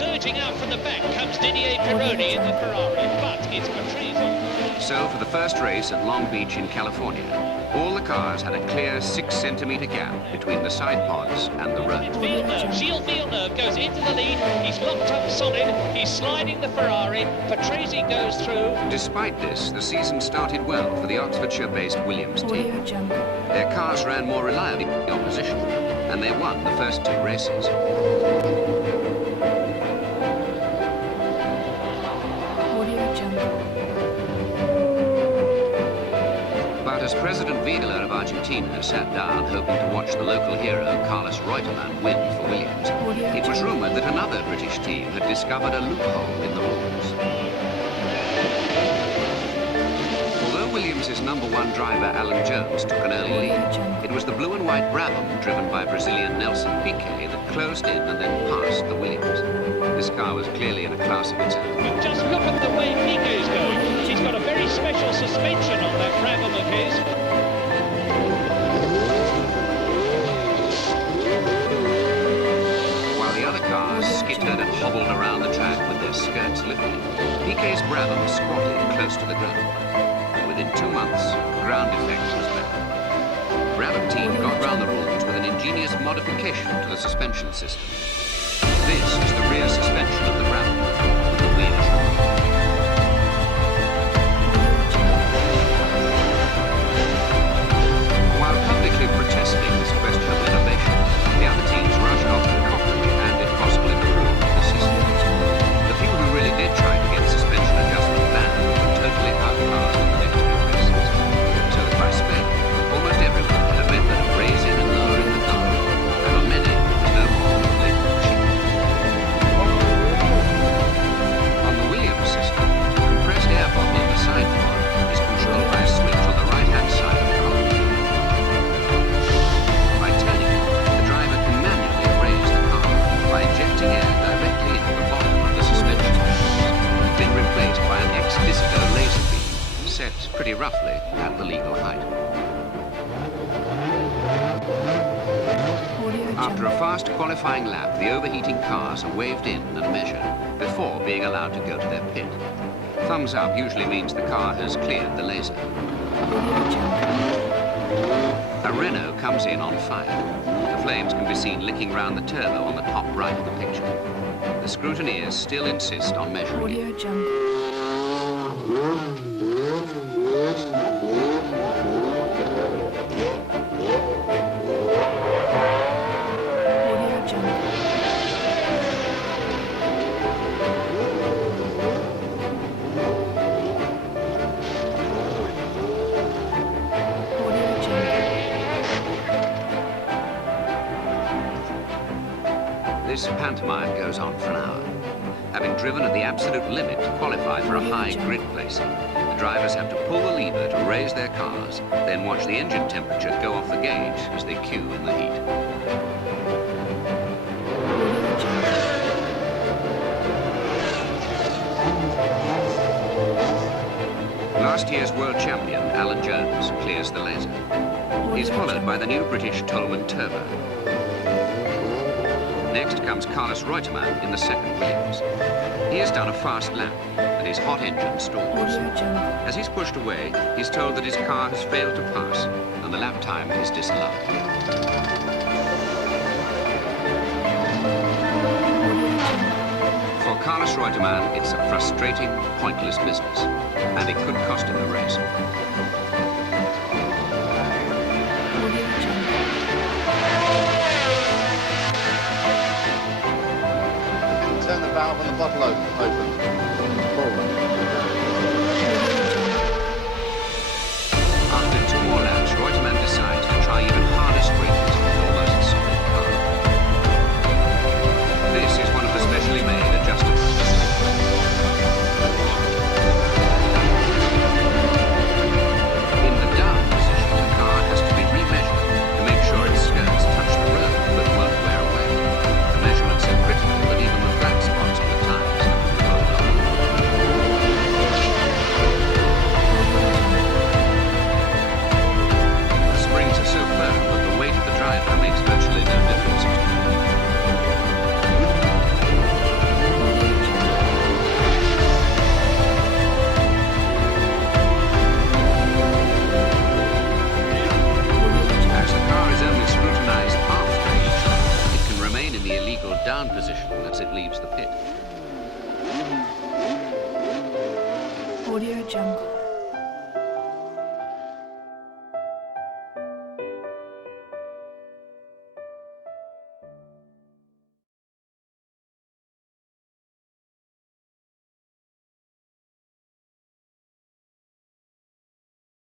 surging out from the back comes Didier Pironi in the Ferrari, but it's Patrese. So for the first race at Long Beach in California, all the cars had a clear 6-centimetre gap between the side pods and the road. Gilles Villeneuve goes into the lead. He's locked up solid. He's sliding the Ferrari. Patrese goes through. Despite this, the season started well for the Oxfordshire-based Williams team. Their cars ran more reliably than the opposition, and they won the first 2 races. But as President Videla of Argentina sat down hoping to watch the local hero Carlos Reutemann win for Williams, it was rumoured that another British team had discovered a loophole in the rules. Although Williams' #1 driver Alan Jones took an early lead, it was the blue and white Brabham driven by Brazilian Nelson Piquet that closed in and then passed the Williams. This car was clearly in a class of its own. But just look at the way Piquet is going. He's got a very special suspension on that Brabham of his. While the other cars skittered and hobbled around the track with their skirts lifted, Piquet's Brabham squatted close to the ground. Within 2 months, ground effect was back. Brabham team got round the rules with an ingenious modification to the suspension system. This is the rear suspension of the Brabham, with the wheels removed. While publicly protesting this questionable innovation, the other teams rushed off to copy and, if possible, improve the system. The few who really did try to get suspension adjustment banned were totally outclassed in the next few races. So that by spec, almost everyone had a method of raising and lowering the car, and on many, it was no more than a little cheap. On the Williams system, the compressed air bottle in the side pod is controlled by a switch on the right-hand side of the column. By turning it, the driver can manually raise the car by injecting air directly into the bottom of the suspension pedals, then replaced by an ex-disco laser beam, set pretty roughly at the legal height. After a fast qualifying lap, the overheating cars are waved in and measured before being allowed to go to their pit. Thumbs up usually means the car has cleared the laser. A Renault comes in on fire. The flames can be seen licking round the turbo on the top right of the picture. The scrutineers still insist on measuring it. This pantomime goes on for an hour. Having driven at the absolute limit to qualify for a high grid placing, the drivers have to pull the lever to raise their cars, then watch the engine temperature go off the gauge as they queue in the heat. Last year's world champion, Alan Jones, clears the laser. He's followed by the new British Tolman Turbo. Next comes Carlos Reutemann in the second Williams. He has done a fast lap, and his hot engine stalls. As he's pushed away, he's told that his car has failed to pass, and the lap time is disallowed. For Carlos Reutemann, it's a frustrating, pointless business, and it could cost him the race. Turn the valve on the bottle open. Forward. After 2 more laps, Reutemann decides to try even harder springs on the almost solid car. This is one of the specially made adjustable. In the down position, the car has to be remeasured to make sure its skirts touch the road but won't wear away. The measurements are critical that even the flat spots on the tires have to be rolled off. Audio Jungle.